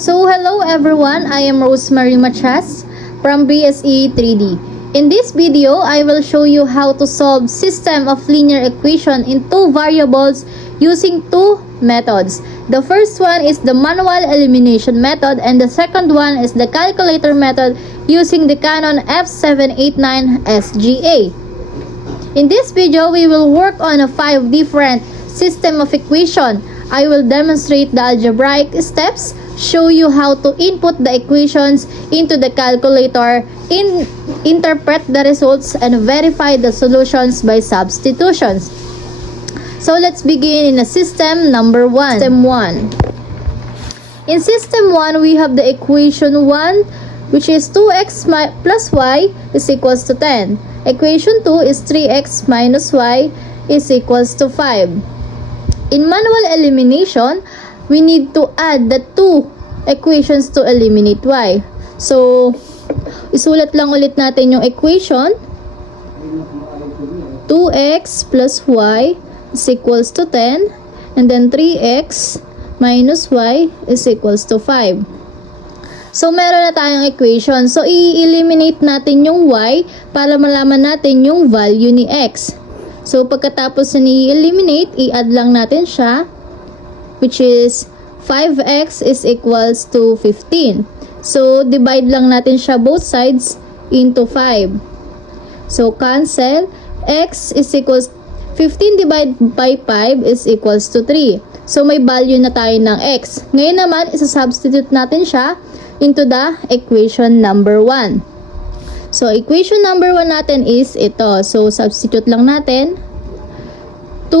So hello everyone, I am Rosemary Machas from BSE 3D. In this video, I will show you how to solve system of linear equation in two variables using two methods. The first one is the manual elimination method and the second one is the calculator method using the Canon F789 SGA. In this video, we will work on 5 different system of equation. I will demonstrate the algebraic steps, show you how to input the equations into the calculator, interpret the results, and verify the solutions by substitutions. So let's begin in system number 1. System 1. In system 1, we have the equation 1, which is 2x plus y is equals to 10. Equation 2 is 3x minus y is equals to 5. In manual elimination, we need to add the two equations to eliminate y. So, isulat lang ulit natin yung equation. 2x plus y is equals to 10. And then 3x minus y is equals to 5. So, meron na tayong equation. So, i-eliminate natin yung y para malaman natin yung value ni x. So, pagkatapos na i-eliminate, i-add lang natin siya, which is 5x is equals to 15. So, divide lang natin siya both sides into 5. So, cancel. X is equals 15 divided by 5 is equals to 3. So, may value na tayo ng x. Ngayon naman, isa-substitute natin siya into the equation number 1. So, equation number 1 natin is ito. So, substitute lang natin. 2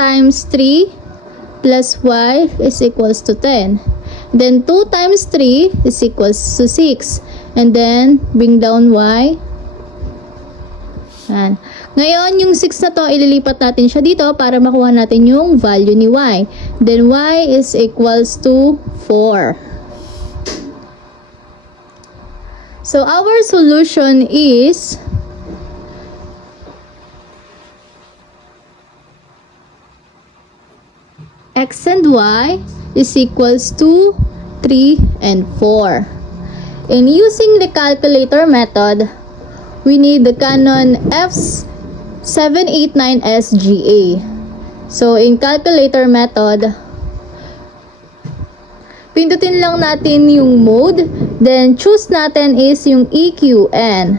times 3 plus y is equals to 10. Then, 2 times 3 is equals to 6. And then, bring down y. Yan. Ngayon, yung 6 na to, ililipat natin siya dito para makuha natin yung value ni y. Then, y is equals to 4. So, our solution is x and y is equals to 3 and 4. And using the calculator method, we need the Canon F789 SGA. So, in calculator method, pindutin lang natin yung mode, then choose natin is yung EQN.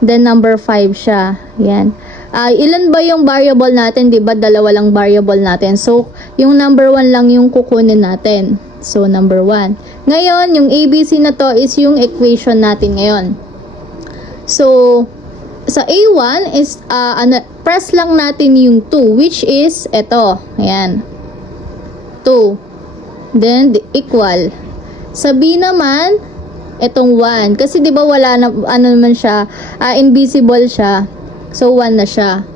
Then number 5 siya. Yan. Ilan ba yung variable natin? Diba? Dalawa lang variable natin. So, yung number 1 lang yung kukunin natin. So, number 1. Ngayon, yung ABC na to is yung equation natin ngayon. So, sa A1 is, press lang natin yung 2, which is ito. Ayan. 2. Then, equal. Sa B naman, itong 1. Kasi di ba wala na, naman siya, invisible siya. So, 1 na siya.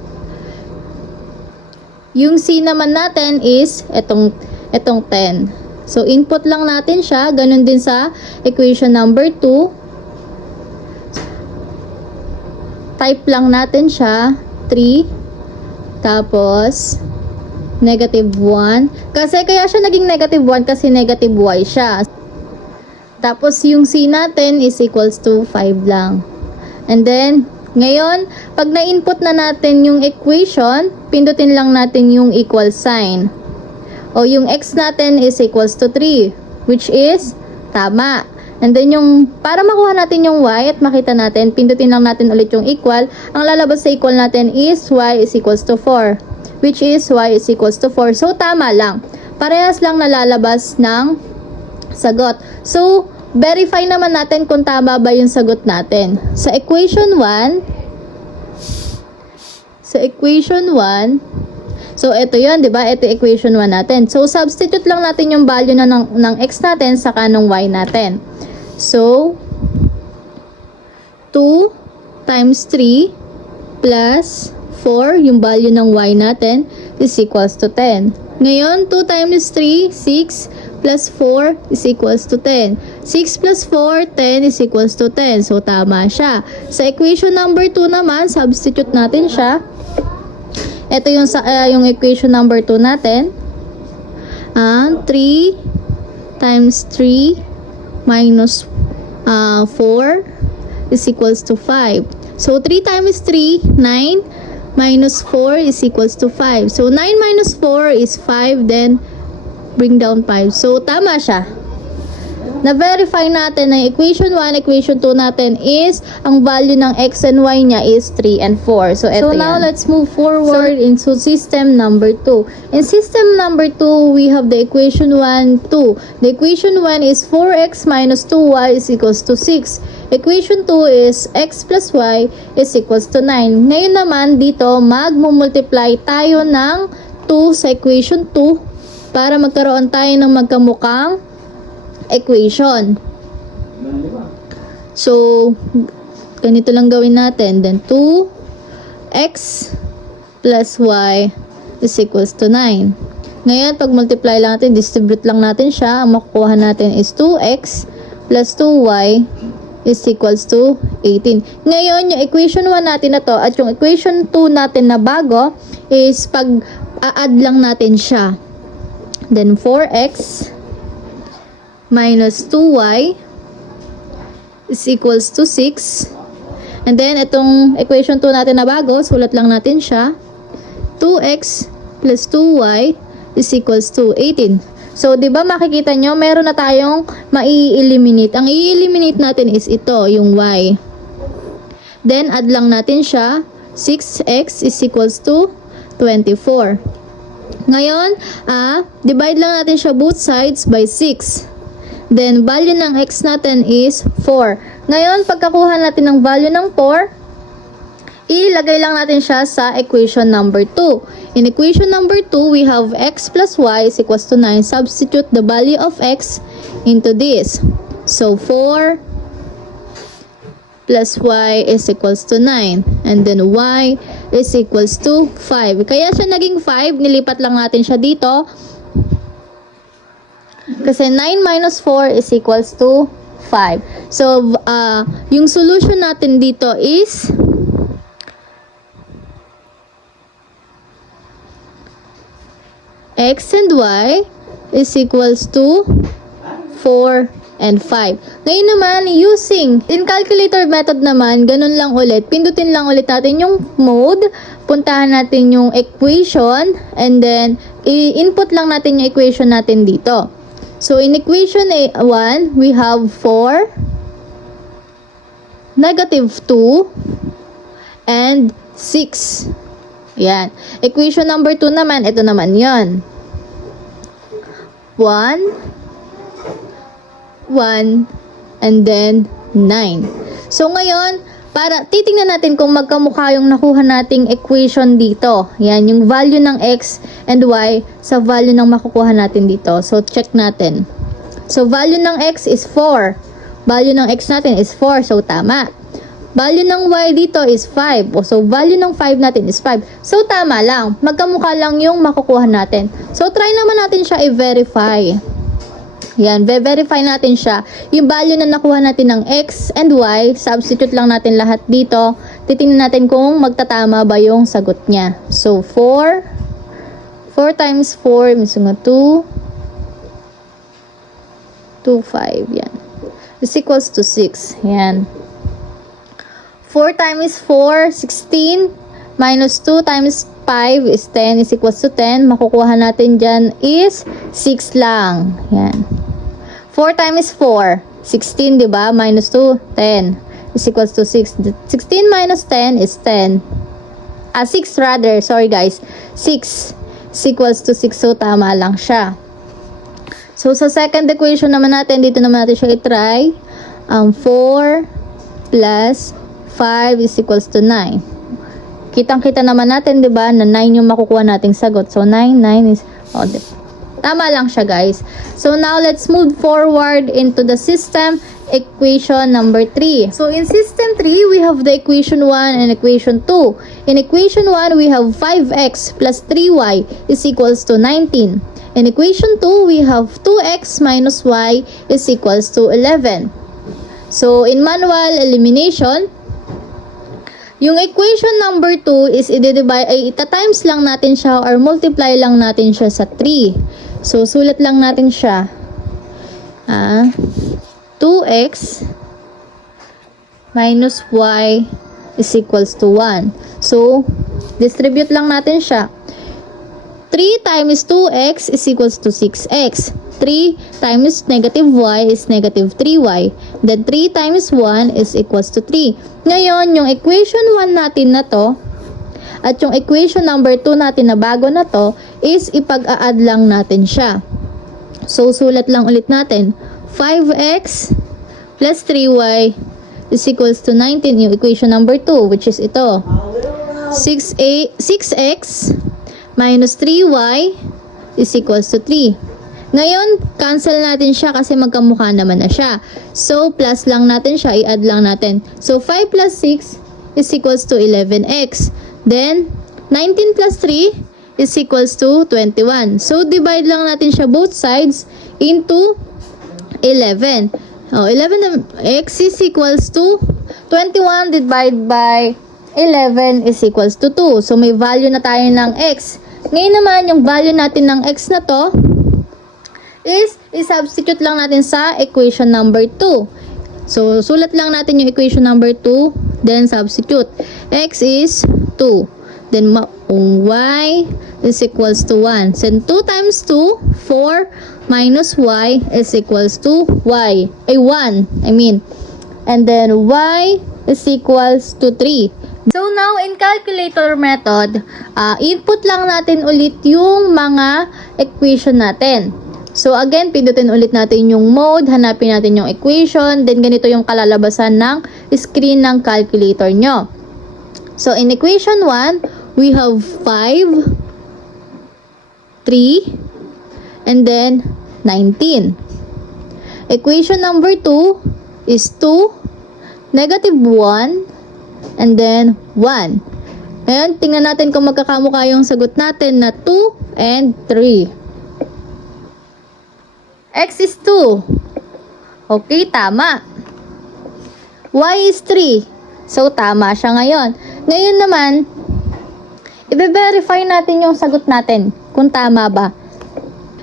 Yung C naman natin is itong 10. So, input lang natin siya. Ganun din sa equation number 2. Type lang natin siya. 3. Tapos, negative 1. Kasi kaya siya naging negative 1 kasi negative y siya. Tapos yung C natin is equals to 5 lang. And then, ngayon, pag na-input na natin yung equation, pindutin lang natin yung equal sign. O yung x natin is equals to 3, which is tama. And then yung, para makuha natin yung y at makita natin, pindutin lang natin ulit yung equal. Ang lalabas sa equal natin is y is equals to 4. Which is y is equals to 4. So, tama lang. Parehas lang nalalabas ng sagot. So, verify naman natin kung tama ba yung sagot natin. Sa equation 1, so, ito yun, di ba? Ito equation 1 natin. So, substitute lang natin yung value na ng x natin saka ng y natin. So, 2 times 3 plus 4, yung value ng y natin, is equals to 10. Ngayon, 2 times 3, 6, plus 4 is equals to 10. 6 plus 4, 10 is equals to 10. So, tama siya. Sa equation number 2 naman, substitute natin siya. Ito yung equation number 2 natin. 3 times 3 minus 4 is equals to 5. So, 3 times 3, 9 minus 4 is equals to 5. So, 9 minus 4 is 5, then bring down 5. So, tama siya. Na-verify natin na equation 1, equation 2 natin is, ang value ng x and y niya is 3 and 4. So, eto now, let's move forward into system number 2. In system number 2, we have the equation 1, 2. The equation 1 is 4x minus 2y is equals to 6. Equation 2 is x plus y is equals to 9. Ngayon naman, dito, mag-multiply tayo ng 2 sa equation 2 para magkaroon tayo ng magkamukhang equation. So, ganito lang gawin natin. Then, 2x plus y is equals to 9. Ngayon, pag multiply lang natin, distribute lang natin siya. Ang makukuha natin is 2x plus 2y is equals to 18. Ngayon, yung equation 1 natin na to at yung equation 2 natin na bago is pag-a-add lang natin siya. Then, 4x minus 2y is equals to 6. And then, itong equation 2 natin na bago, sulat lang natin siya. 2x plus 2y is equals to 18. So, di ba makikita nyo, meron na tayong mai-eliminate. Ang i-eliminate natin is ito, yung y. Then, add lang natin siya. 6x is equals to 24. Ngayon, divide lang natin siya both sides by 6. Then, value ng x natin is 4. Ngayon, pagkakuha natin ng value ng 4, ilagay lang natin siya sa equation number 2. In equation number 2, we have x plus y is equals to 9. Substitute the value of x into this. So, 4 plus y is equals to 9. And then, y is equals to 5. Kaya siya naging 5, nilipat lang natin siya dito. Kasi 9 minus 4 is equals to 5. So, yung solution natin dito is x and y is equals to 4 and 5. Ngayon naman, using in calculator method naman, ganun lang ulit. Pindutin lang ulit natin yung mode, puntahan natin yung equation, and then, i-input lang natin yung equation natin dito. So, in equation 1, we have 4, negative 2, and 6. Yan. Equation number 2 naman, ito naman yon. 1, 1, and then 9. So, ngayon, para titingnan natin kung magkamukha yung nakuha nating equation dito. Yan, yung value ng x and y sa value ng makukuha natin dito. So, check natin. So, value ng x is 4. Value ng x natin is 4. So, tama. Value ng y dito is 5. So, value ng 5 natin is 5. So, tama lang. Magkamukha lang yung makukuha natin. So, try naman natin siya i-verify. Yan, verify natin siya. Yung value na nakuha natin ng x and y, substitute lang natin lahat dito. Titingnan natin kung magtatama ba yung sagot niya. So, 4 times 4, mismo 2, 5, yan. Is equals to 6, yan. 4 times 4, 16, minus 2 times 5 is 10, is equals to 10. Makukuha natin dyan is 6 lang, yan. 4 times 4, 16, diba? Minus 2, 10. Is equals to 6. 16 minus 10 is 10. 6 rather. Sorry guys. 6 is equals to 6. So, tama lang siya. So, sa second equation naman natin, dito naman natin siya i-try. 4 plus 5 is equals to 9. Kitang-kita naman natin, diba? Na 9 yung makukuha nating sagot. So, 9 is... tama lang siya, guys. So, now, let's move forward into the system equation number 3. So, in system 3, we have the equation 1 and equation 2. In equation 1, we have 5x plus 3y is equals to 19. In equation 2, we have 2x minus y is equals to 11. So, in manual elimination, yung equation number 2 is ita-times lang natin siya or multiply lang natin siya sa 3. So, sulat lang natin siya. 2x minus y is equals to 1. So, distribute lang natin siya. 3 times 2x is equals to 6x. 3 times negative y is negative 3y. Then 3 times 1 is equals to 3. Ngayon, yung equation 1 natin na to, at yung equation number 2 natin na bago na to, is ipag-a-add lang natin siya. So, sulat lang ulit natin. 5x plus 3y is equals to 19, yung equation number 2, which is ito. 6x minus 3y is equals to 3. Ngayon, cancel natin siya kasi magkamukha naman na siya. So, plus lang natin siya, i-add lang natin. So, 5 plus 6 is equals to 11x. Then, 19 plus 3 is equals to 21. So, divide lang natin siya both sides into 11. 11x is equals to 21 divided by 11 is equals to 2. So, may value na tayo ng x. Ngayon naman, yung value natin ng x na to is i-substitute lang natin sa equation number 2. So, sulat lang natin yung equation number 2, then substitute. X is 2. Then, y is equals to 1. So, 2 times 2, 4 minus y is equals to 1. And then, y is equals to 3. So, now, in calculator method, input lang natin ulit yung mga equation natin. So, again, pindutin ulit natin yung mode, hanapin natin yung equation, then ganito yung kalalabasan ng screen ng calculator nyo. So, in equation 1, we have 5, 3, and then 19. Equation number 2 is 2, negative 1, and then 1. Ngayon, tingnan natin kung magkakamukha yung sagot natin na 2 and 3. X is 2. Okay, tama. Y is 3. So, tama siya ngayon. Ngayon naman, i-verify natin yung sagot natin kung tama ba.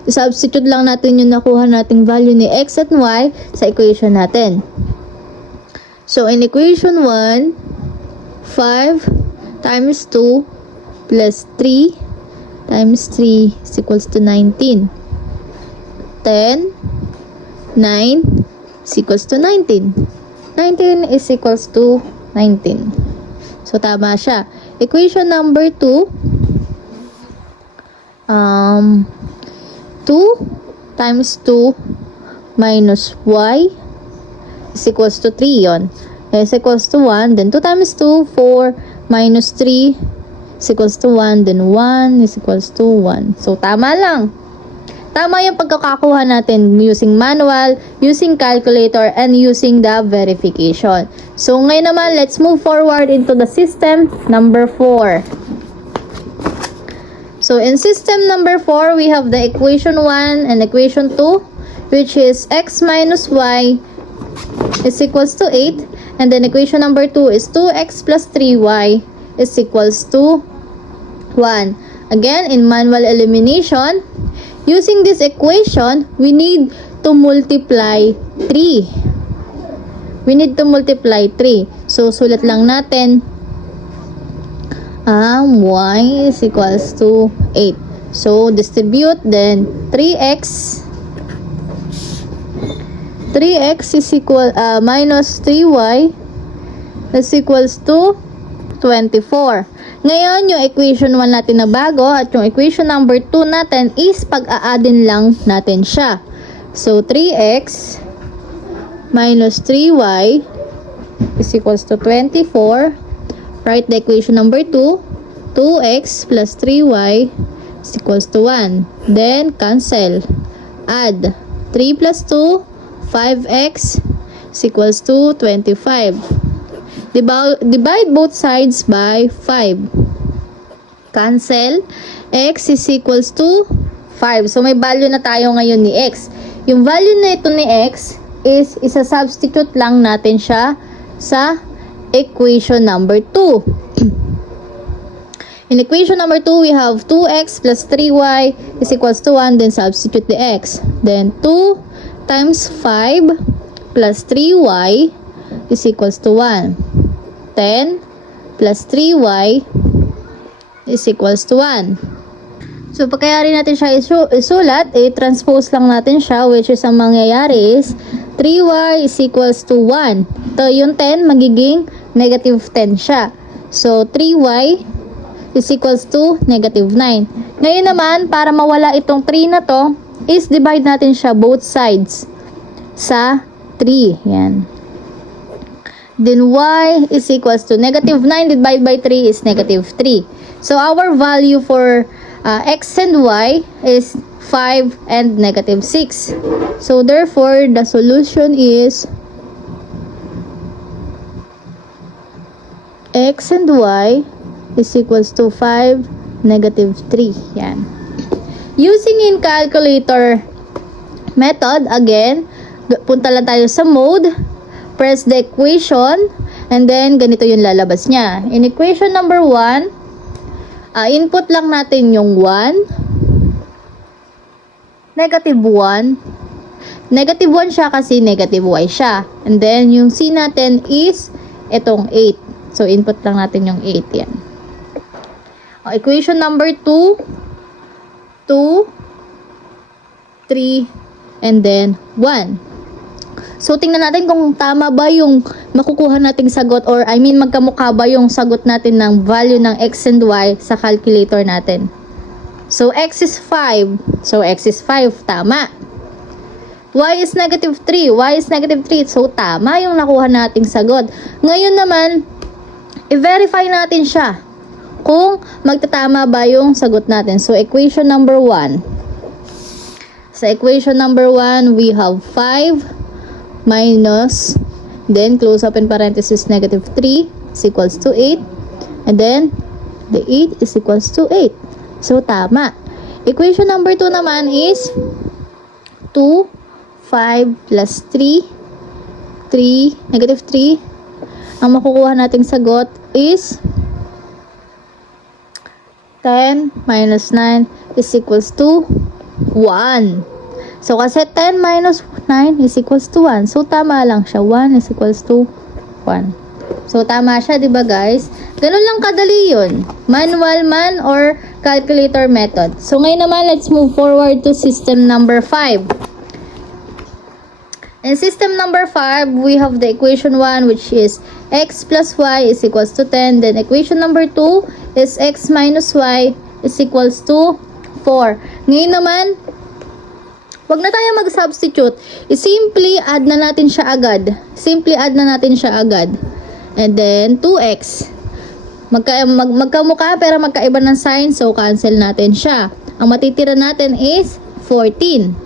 I-substitute lang natin yung nakuha nating value ni x at y sa equation natin. So, in equation 1, 5 times 2 plus 3 times 3 is equals to 19. 10, 9 is equals to 19. 19 is equals to 19. So, tama siya. Equation number 2, 2 times 2 minus y is equals to 3 yon. Is equals to 1. Then, 2 times 2, 4 minus 3 is equals to 1. Then, 1 is equals to 1. So, tama lang. Tama yung pagkakakuha natin using manual, using calculator, and using the verification. So, ngayon naman, let's move forward into the system number 4. So, in system number 4, we have the equation 1 and equation 2, which is x minus y is equals to 8. And then, equation number 2 is 2x plus 3y is equals to 1. Again, in manual elimination, using this equation, we need to multiply 3. We need to multiply 3. So, sulat lang natin. Y is equals to 8. So, distribute, then 3x. 3x is equal, minus 3y is equals to 24. Ngayon, yung equation 1 natin na bago at yung equation number 2 natin is pag-a-addin lang natin siya. So, 3x minus 3y is equals to 24. Write the equation number 2. 2x plus 3y is equals to 1. Then, cancel. Add. 3 plus 2, 5x is equals to 25. Divide both sides by 5. Cancel. X is equals to 5. So, may value na tayo ngayon ni x. Yung value na ito ni x is isa-substitute lang natin siya sa equation number 2. In equation number 2, we have 2x plus 3y is equals to 1. Then, substitute the x. Then, 2 times 5 plus 3y is equals to 1. 10 plus 3y is equals to 1. So, pagkayari natin siya isulat, i-transpose lang natin siya, which is ang mangyayari is 3y is equals to 1. So, yung 10, magiging negative 10 siya. So, 3y is equals to negative 9. Ngayon naman, para mawala itong 3 na to, is divide natin siya both sides sa 3. Yan. Then, y is equals to negative 9 divided by 3 is negative 3. So, our value for x and y is 5 and negative 6. So, therefore, the solution is x and y is equals to 5, negative 3. Yan. Using in calculator method, again, punta lang tayo sa mode, press the equation, and then ganito yung lalabas niya. In equation number 1, input lang natin yung 1, negative 1, negative 1 siya kasi negative y siya. And then, yung c natin is itong 8. So, input lang natin yung 8. Yan. Equation number 2, 2, 3, and then 1. So, tingnan natin kung tama ba yung makukuha nating sagot, or magkamukha ba yung sagot natin ng value ng x and y sa calculator natin. So, x is 5. So, x is 5. Tama. Y is negative 3. Y is negative 3. So, tama yung nakuha nating sagot. Ngayon naman, i-verify natin siya kung magtatama ba yung sagot natin. So, equation number 1. Sa equation number 1, we have 5 minus, then close open parenthesis, negative 3 is equals to 8. And then, the 8 is equals to 8. So, tama. Equation number 2 naman is 2, 5 plus 3, 3, negative 3. Ang makukuha nating sagot is 10 minus 9 is equals to 1. So, kasi 10 minus 9 is equals to 1. So, tama lang siya. 1 is equals to 1. So, tama siya, diba guys? Ganun lang kadali yun. Manual man or calculator method. So, ngayon naman, let's move forward to system number 5. In system number 5, we have the equation 1, which is x plus y is equals to 10. Then, equation number 2 is x minus y is equals to 4. Ngayon naman, wag na tayo mag-substitute. I-simply add na natin siya agad. Simply add na natin siya agad. And then, 2x. Magkamukha pero magkaiba ng sign, so cancel natin siya. Ang matitira natin is 14.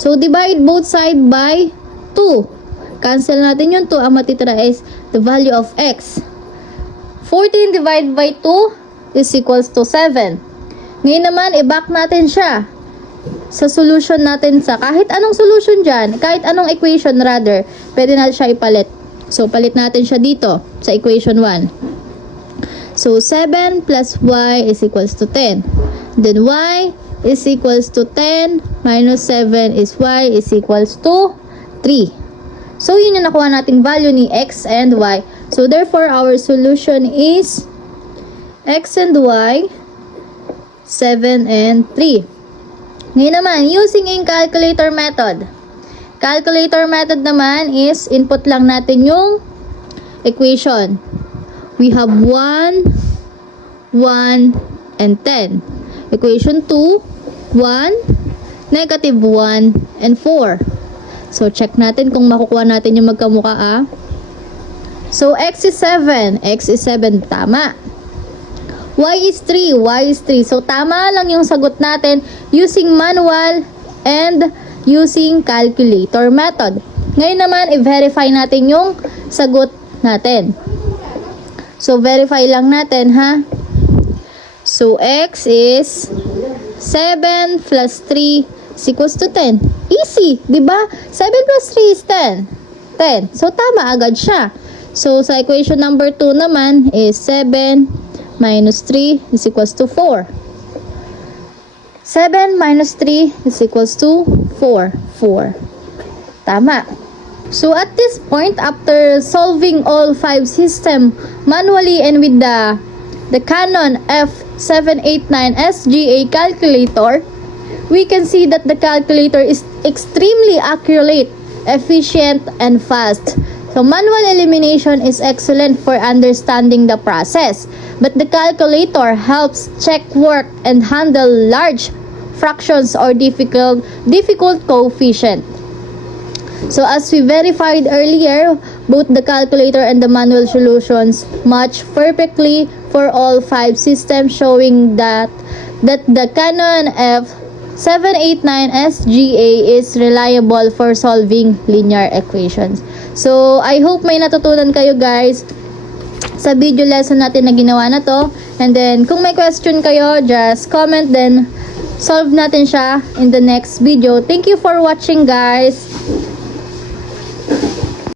So, divide both side by 2. Cancel natin yung 2. Ang matitira is the value of x. 14 divided by 2 is equals to 7. Ngayon naman, i-back natin siya sa solution natin sa kahit anong solution dyan. Kahit anong equation rather. Pwede natin siya ipalit. So, palit natin siya dito sa equation 1. So, 7 plus y is equals to 10. Then, y is equals to 10 minus 7 is y is equals to 3. So, yun yung nakuha nating value ni x and y. So, therefore, our solution is x and y, 7 and 3. Ngayon naman, using in calculator method. Calculator method naman is input lang natin yung equation. We have 1, 1, and 10. Equation 2, 1, negative 1, and 4. So, check natin kung makukuha natin yung magkamukha. So, x is 7. X is 7. Tama. Y is 3. Y is 3. So, tama lang yung sagot natin using manual and using calculator method. Ngayon naman, i-verify natin yung sagot natin. So, verify lang natin, ha? So, x is 7 plus 3 is equals to 10. Easy, di ba? 7 plus 3 is 10. 10. So, tama agad siya. So, sa equation number 2 naman is 7 minus 3 is equals to 4. 7 minus 3 is equals to 4. Tama. So at this point, after solving all 5 system manually and with the Canon F789 SGA calculator, we can see that the calculator is extremely accurate, efficient, and fast. So manual elimination is excellent for understanding the process, but the calculator helps check work and handle large fractions or difficult coefficient. So as we verified earlier, both the calculator and the manual solutions match perfectly for all 5 systems, showing that the Canon F789 SGA is reliable for solving linear equations. So I hope may natutunan kayo guys sa video lesson natin na ginawa na to. And then kung may question kayo, just comment, then solve natin siya in the next video. Thank you for watching guys.